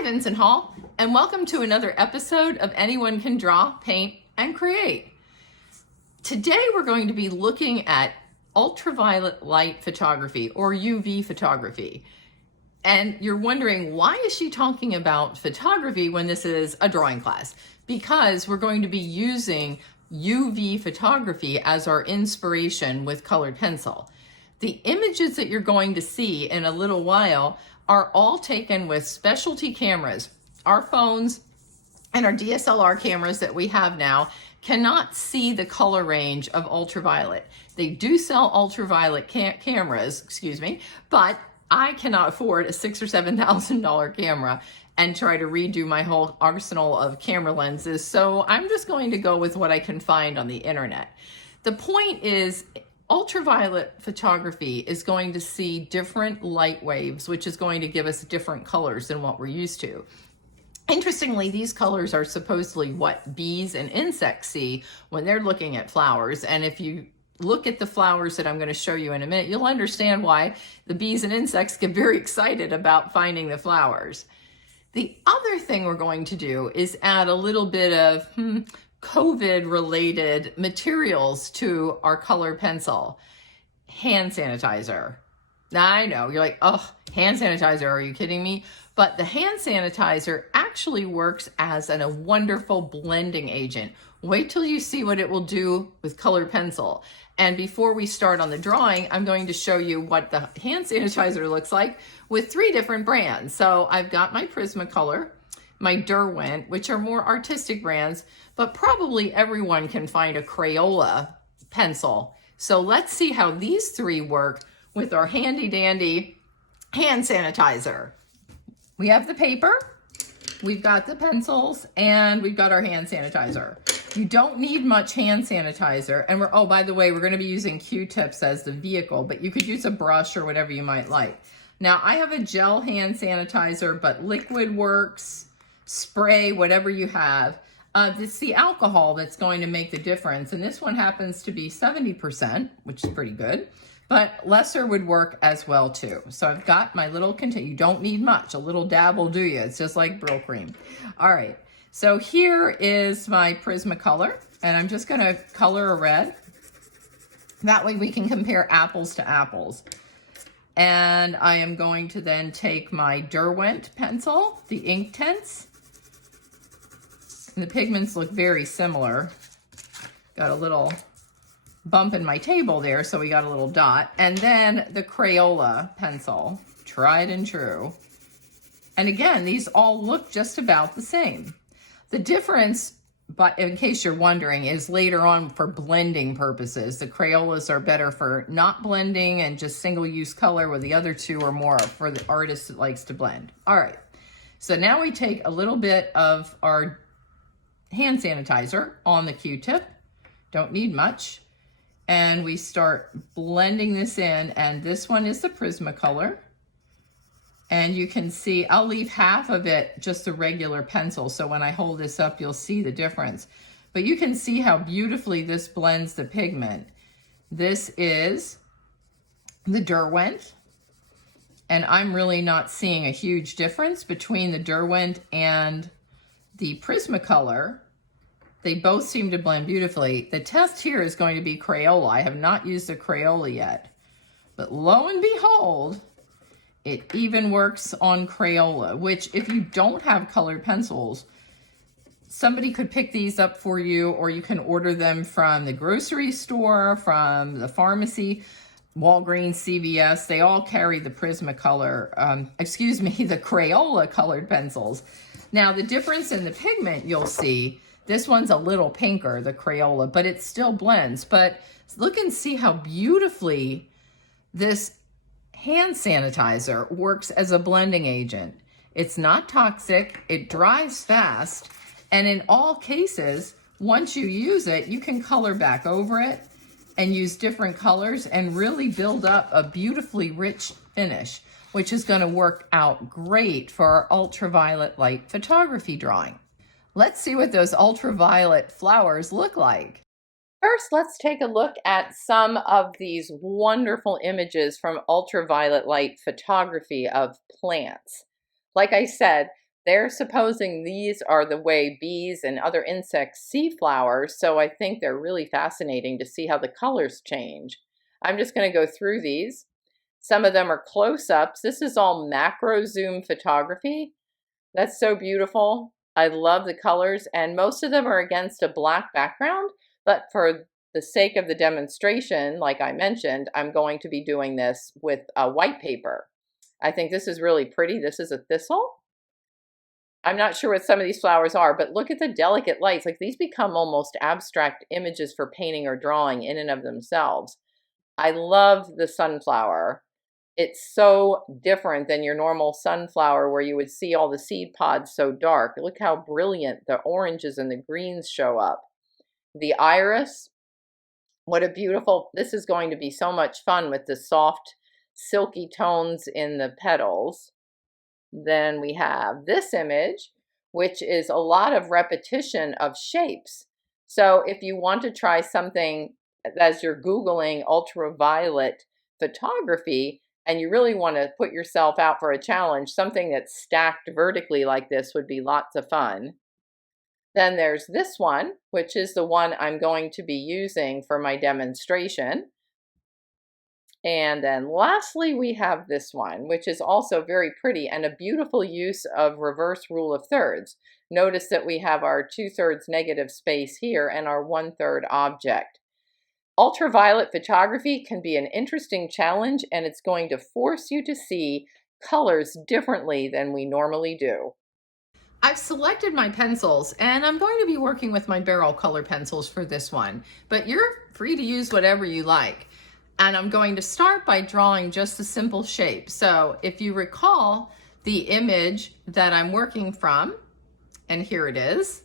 Hi, Vincent Hall, and welcome to another episode of Anyone Can Draw, Paint, and Create. Today we're going to be looking at ultraviolet light photography, or UV photography. And you're wondering, why is she talking about photography when this is a drawing class? Because we're going to be using UV photography as our inspiration with colored pencil. The images that you're going to see in a little while are all taken with specialty cameras. Our phones and our DSLR cameras that we have now cannot see the color range of ultraviolet. They do sell ultraviolet cameras, but I cannot afford a $6,000 or $7,000 camera and try to redo my whole arsenal of camera lenses. So I'm just going to go with what I can find on the internet. The point is, ultraviolet photography is going to see different light waves, which is going to give us different colors than what we're used to. Interestingly, these colors are supposedly what bees and insects see when they're looking at flowers. And if you look at the flowers that I'm going to show you in a minute, you'll understand why the bees and insects get very excited about finding the flowers. The other thing we're going to do is add a little bit of COVID-related materials to our color pencil. Hand sanitizer. Now I know, you're like, oh, hand sanitizer, are you kidding me? But the hand sanitizer actually works as a wonderful blending agent. Wait till you see what it will do with colored pencil. And before we start on the drawing, I'm going to show you what the hand sanitizer looks like with 3 different brands. So I've got my Prismacolor, my Derwent, which are more artistic brands, but probably everyone can find a Crayola pencil. So let's see how these 3 work with our handy dandy hand sanitizer. We have the paper, we've got the pencils, and we've got our hand sanitizer. You don't need much hand sanitizer. And oh, by the way, we're going to be using Q-tips as the vehicle, but you could use a brush or whatever you might like. Now, I have a gel hand sanitizer, but liquid works, spray, whatever you have. It's the alcohol that's going to make the difference. And this one happens to be 70%, which is pretty good. But lesser would work as well too. So I've got my little container. You don't need much. A little dab will do you. It's just like Brylcreem. All right. So here is my Prismacolor, and I'm just going to color a red. That way we can compare apples to apples. And I am going to then take my Derwent pencil, the Inktense. And the pigments look very similar. Got a little bump in my table there, so we got a little dot. And then the Crayola pencil, tried and true. And again, these all look just about the same. The difference, but in case you're wondering, is later on for blending purposes. The Crayolas are better for not blending and just single-use color, where the other 2 are more for the artist that likes to blend. All right, so now we take a little bit of our hand sanitizer on the Q-tip. Don't need much. And we start blending this in, and this one is the Prismacolor. And you can see, I'll leave half of it just a regular pencil, so when I hold this up, you'll see the difference. But you can see how beautifully this blends the pigment. This is the Derwent, and I'm really not seeing a huge difference between the Derwent and the Prismacolor. They both seem to blend beautifully. The test here is going to be Crayola. I have not used a Crayola yet, but lo and behold, it even works on Crayola, which if you don't have colored pencils, somebody could pick these up for you, or you can order them from the grocery store, from the pharmacy, Walgreens, CVS. They all carry the Prismacolor, the Crayola colored pencils. Now, the difference in the pigment you'll see, this one's a little pinker, the Crayola, but it still blends. But look and see how beautifully this hand sanitizer works as a blending agent. It's not toxic, it dries fast, and in all cases, once you use it, you can color back over it and use different colors and really build up a beautifully rich finish, which is going to work out great for our ultraviolet light photography drawing. Let's see what those ultraviolet flowers look like. First, let's take a look at some of these wonderful images from ultraviolet light photography of plants. Like I said, They're supposing these are the way bees and other insects see flowers, so I think they're really fascinating to see how the colors change. I'm just going to go through these. Some of them are close-ups. This is all macro zoom photography. That's so beautiful. I love the colors, and most of them are against a black background, but for the sake of the demonstration, like I mentioned, I'm going to be doing this with a white paper. I think this is really pretty. This is a thistle. I'm not sure what some of these flowers are, but look at the delicate lights. Like these become almost abstract images for painting or drawing in and of themselves. I love the sunflower. It's so different than your normal sunflower where you would see all the seed pods so dark. Look how brilliant the oranges and the greens show up. The iris, what a beautiful, this is going to be so much fun with the soft, silky tones in the petals. Then we have this image, which is a lot of repetition of shapes. So if you want to try something as you're Googling ultraviolet photography and you really want to put yourself out for a challenge, something that's stacked vertically like this would be lots of fun. Then there's this one, which is the one I'm going to be using for my demonstration. And then lastly, we have this one, which is also very pretty and a beautiful use of reverse rule of thirds. Notice that we have our 2/3 negative space here and our 1/3 object. Ultraviolet photography can be an interesting challenge, and it's going to force you to see colors differently than we normally do. I've selected my pencils, and I'm going to be working with my barrel color pencils for this one, but you're free to use whatever you like. And I'm going to start by drawing just a simple shape. So if you recall the image that I'm working from, and here it is.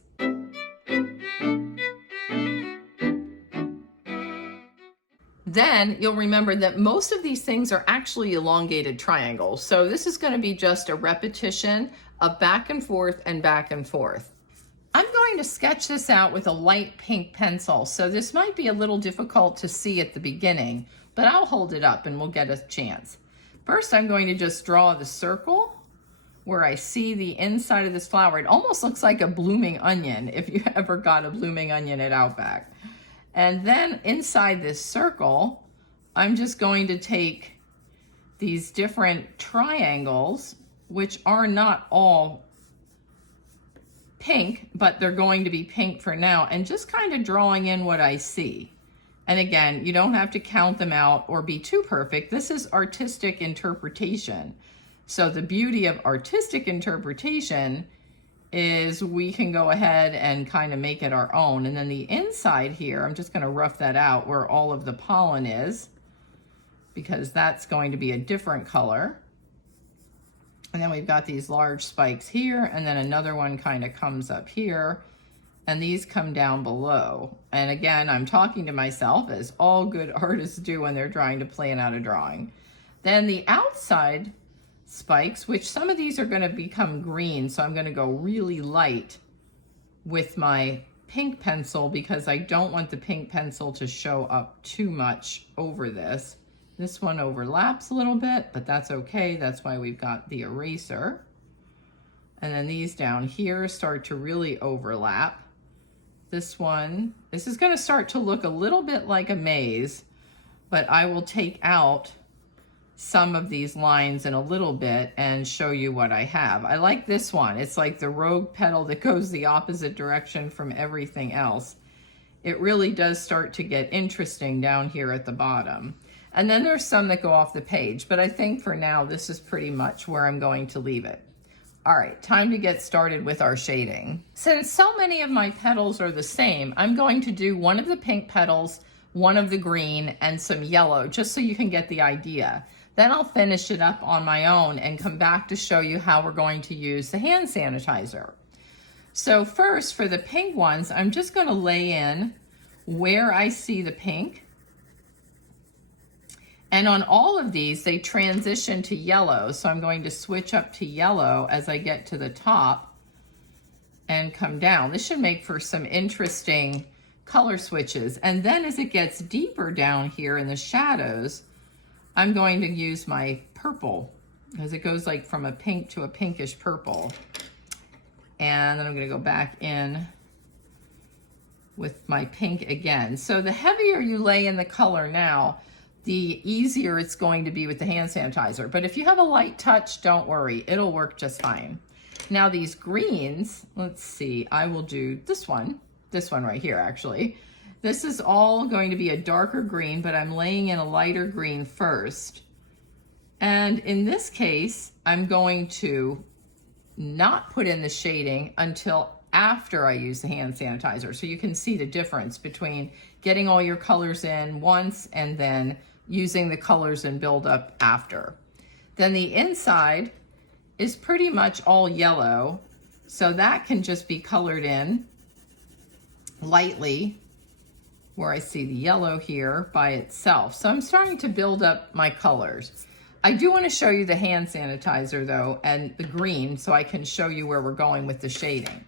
Then you'll remember that most of these things are actually elongated triangles. So this is going to be just a repetition of back and forth and back and forth. I'm going to sketch this out with a light pink pencil, so this might be a little difficult to see at the beginning, but I'll hold it up and we'll get a chance. First, I'm going to just draw the circle where I see the inside of this flower. It almost looks like a blooming onion if you ever got a blooming onion at Outback. And then inside this circle, I'm just going to take these different triangles, which are not all pink, but they're going to be pink for now, and just kind of drawing in what I see. And again, you don't have to count them out or be too perfect. This is artistic interpretation. So the beauty of artistic interpretation is we can go ahead and kind of make it our own. And then the inside here, I'm just going to rough that out where all of the pollen is, because that's going to be a different color. And then we've got these large spikes here, and then another one kind of comes up here, and these come down below. And again, I'm talking to myself, as all good artists do when they're trying to plan out a drawing. Then the outside spikes, which some of these are going to become green, so I'm going to go really light with my pink pencil because I don't want the pink pencil to show up too much over this. This one overlaps a little bit, but that's okay. That's why we've got the eraser. And then these down here start to really overlap. This one, this is going to start to look a little bit like a maze, but I will take out some of these lines in a little bit and show you what I have. I like this one. It's like the rogue petal that goes the opposite direction from everything else. It really does start to get interesting down here at the bottom. And then there's some that go off the page, but I think for now, this is pretty much where I'm going to leave it. All right, time to get started with our shading. Since so many of my petals are the same, I'm going to do one of the pink petals, one of the green, and some yellow, just so you can get the idea. Then I'll finish it up on my own and come back to show you how we're going to use the hand sanitizer. So first, for the pink ones, I'm just going to lay in where I see the pink. And on all of these, they transition to yellow. So I'm going to switch up to yellow as I get to the top and come down. This should make for some interesting color switches. And then as it gets deeper down here in the shadows, I'm going to use my purple because it goes like from a pink to a pinkish purple. And then I'm gonna go back in with my pink again. So the heavier you lay in the color now, the easier it's going to be with the hand sanitizer. But if you have a light touch, don't worry, it'll work just fine. Now these greens, let's see, I will do this one right here actually. This is all going to be a darker green, but I'm laying in a lighter green first. And in this case, I'm going to not put in the shading until after I use the hand sanitizer. So you can see the difference between getting all your colors in once and then using the colors and build up after. Then the inside is pretty much all yellow, so that can just be colored in lightly where I see the yellow here by itself. So I'm starting to build up my colors. I do want to show you the hand sanitizer though, and the green, so I can show you where we're going with the shading.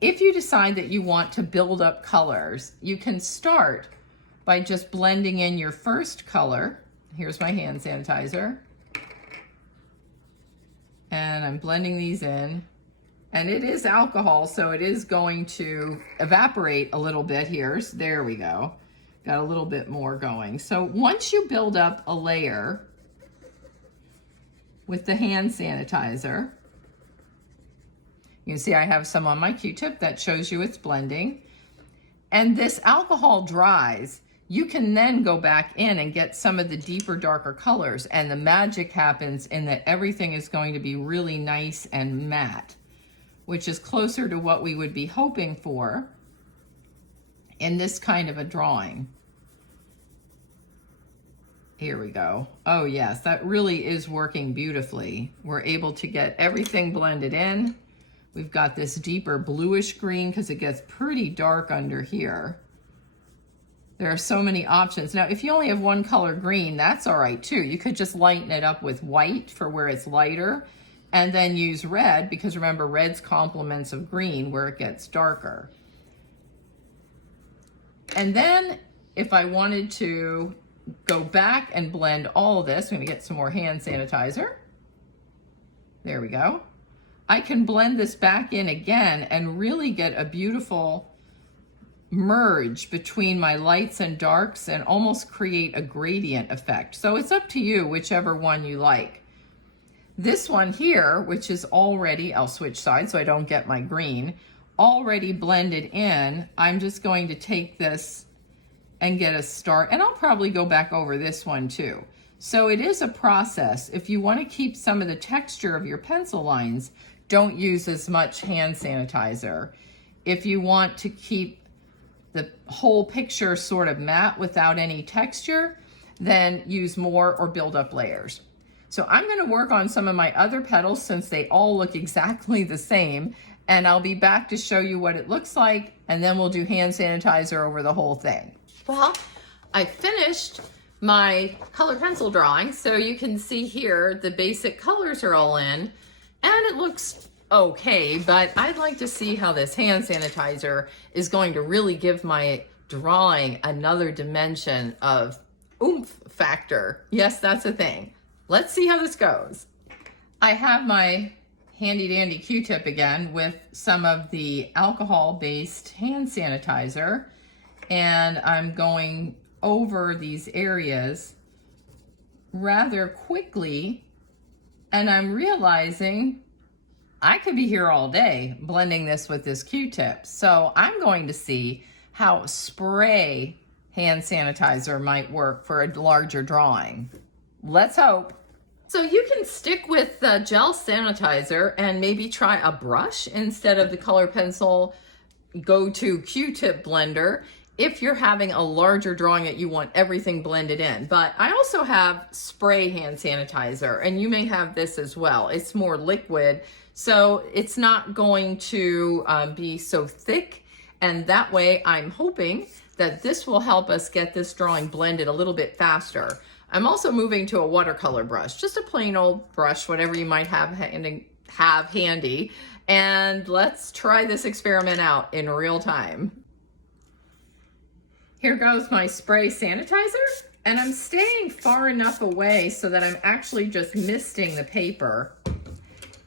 If you decide that you want to build up colors, you can start by just blending in your first color. Here's my hand sanitizer. And I'm blending these in. And it is alcohol, so it is going to evaporate a little bit here. So there we go. Got a little bit more going. So once you build up a layer with the hand sanitizer, you can see I have some on my Q-tip that shows you it's blending. And this alcohol dries, you can then go back in and get some of the deeper, darker colors, and the magic happens in that everything is going to be really nice and matte, which is closer to what we would be hoping for in this kind of a drawing. Here we go. Oh yes, that really is working beautifully. We're able to get everything blended in. We've got this deeper bluish green because it gets pretty dark under here. There are so many options. Now, if you only have one color green, that's all right too. You could just lighten it up with white for where it's lighter, and then use red, because remember, red's complements of green where it gets darker. And then if I wanted to go back and blend all of this, I'm gonna get some more hand sanitizer. There we go. I can blend this back in again and really get a beautiful merge between my lights and darks and almost create a gradient effect. So it's up to you, whichever one you like. This one here, which is already, I'll switch sides so I don't get my green, already blended in, I'm just going to take this and get a start, and I'll probably go back over this one too. So it is a process. If you want to keep some of the texture of your pencil lines, don't use as much hand sanitizer. If you want to keep the whole picture sort of matte without any texture, then use more or build up layers. So I'm going to work on some of my other petals since they all look exactly the same, and I'll be back to show you what it looks like, and then we'll do hand sanitizer over the whole thing. Well, I finished my color pencil drawing, so you can see here the basic colors are all in, and it looks okay, but I'd like to see how this hand sanitizer is going to really give my drawing another dimension of oomph factor. Yes, that's a thing. Let's see how this goes. I have my handy dandy Q-tip again with some of the alcohol-based hand sanitizer, and I'm going over these areas rather quickly, and I'm realizing I could be here all day blending this with this Q-tip. So I'm going to see how spray hand sanitizer might work for a larger drawing. Let's hope. So you can stick with the gel sanitizer and maybe try a brush instead of the color pencil go-to Q-tip blender if you're having a larger drawing that you want everything blended in. But I also have spray hand sanitizer, and you may have this as well. It's more liquid, so it's not going to be so thick, and that way I'm hoping that this will help us get this drawing blended a little bit faster. I'm also moving to a watercolor brush, just a plain old brush, whatever you might have handy, and let's try this experiment out in real time. Here goes my spray sanitizer, and I'm staying far enough away so that I'm actually just misting the paper.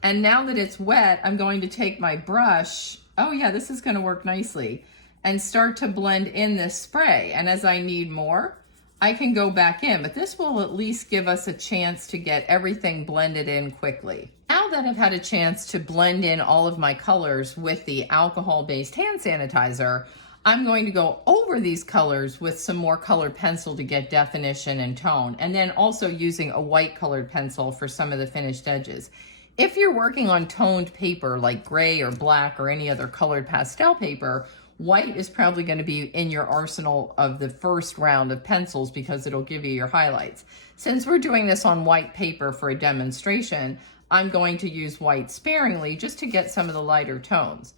And now that it's wet, I'm going to take my brush, oh yeah, this is gonna work nicely, and start to blend in this spray. And as I need more, I can go back in, but this will at least give us a chance to get everything blended in quickly. Now that I've had a chance to blend in all of my colors with the alcohol-based hand sanitizer, I'm going to go over these colors with some more colored pencil to get definition and tone, and then also using a white colored pencil for some of the finished edges. If you're working on toned paper like gray or black or any other colored pastel paper, white is probably going to be in your arsenal of the first round of pencils because it'll give you your highlights. Since we're doing this on white paper for a demonstration, I'm going to use white sparingly just to get some of the lighter tones.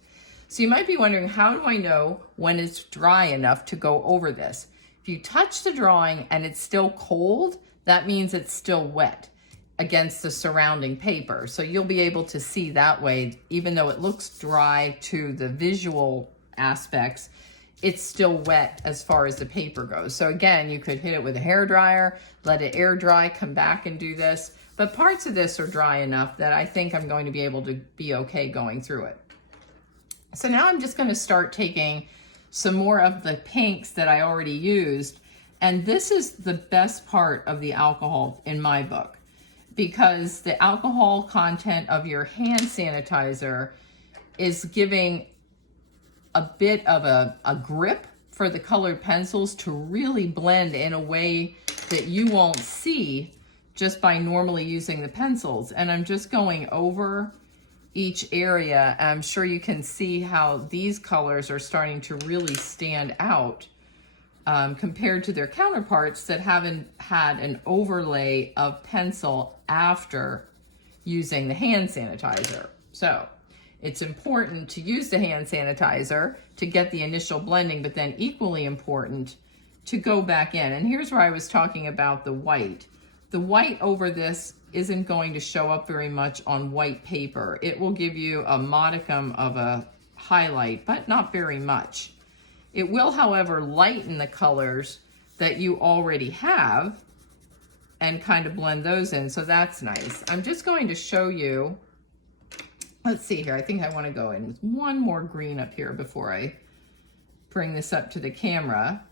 So you might be wondering, how do I know when it's dry enough to go over this? If you touch the drawing and it's still cold, that means it's still wet against the surrounding paper. So you'll be able to see that way, even though it looks dry to the visual aspects, it's still wet as far as the paper goes. So again, you could hit it with a hair dryer, let it air dry, come back and do this. But parts of this are dry enough that I think I'm going to be able to be okay going through it. So now I'm just going to start taking some more of the pinks that I already used. And this is the best part of the alcohol in my book, because the alcohol content of your hand sanitizer is giving a bit of a grip for the colored pencils to really blend in a way that you won't see just by normally using the pencils. And I'm just going over each area. I'm sure you can see how these colors are starting to really stand out compared to their counterparts that haven't had an overlay of pencil after using the hand sanitizer. So it's important to use the hand sanitizer to get the initial blending, but then equally important to go back in. And here's where I was talking about the white. The white over this isn't going to show up very much on white paper. It will give you a modicum of a highlight, but not very much. It will, however, lighten the colors that you already have and kind of blend those in, so that's nice. I'm just going to show you, let's see here, I think I want to go in with one more green up here before I bring this up to the camera,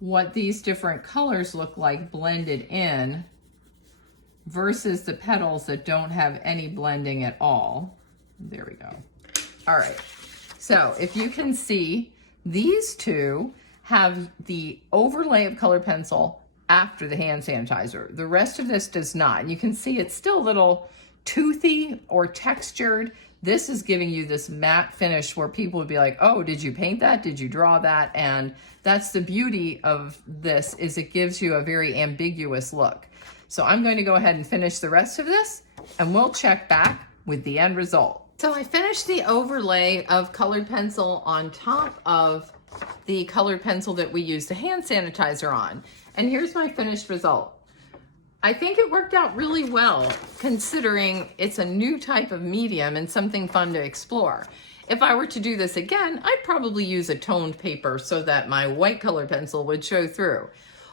what these different colors look like blended in versus the petals that don't have any blending at all. There we go. All right, so if you can see, these two have the overlay of colored pencil after the hand sanitizer. The rest of this does not. And you can see it's still a little toothy or textured. This is giving you this matte finish where people would be like, oh, did you paint that? Did you draw that? And that's the beauty of this, is it gives you a very ambiguous look. So I'm going to go ahead and finish the rest of this and we'll check back with the end result. So I finished the overlay of colored pencil on top of the colored pencil that we used the hand sanitizer on. And here's my finished result. I think it worked out really well, considering it's a new type of medium and something fun to explore. If I were to do this again, I'd probably use a toned paper so that my white colored pencil would show through.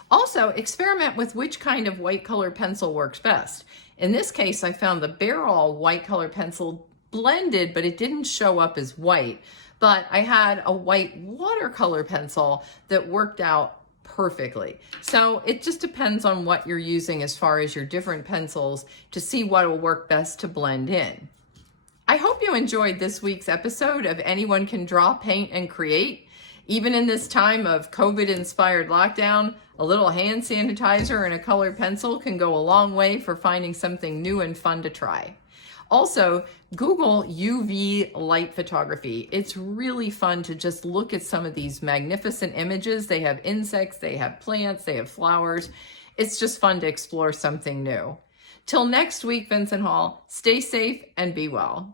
Also, experiment with which kind of white colored pencil works best. In this case, I found the Barol white colored pencil blended, but it didn't show up as white. But I had a white watercolor pencil that worked out perfectly. So it just depends on what you're using as far as your different pencils to see what will work best to blend in. I hope you enjoyed this week's episode of Anyone Can Draw, Paint, and Create. Even in this time of COVID-inspired lockdown, a little hand sanitizer and a colored pencil can go a long way for finding something new and fun to try. Also, Google UV light photography. It's really fun to just look at some of these magnificent images. They have insects, they have plants, they have flowers. It's just fun to explore something new. Till next week, Vincent Hall, stay safe and be well.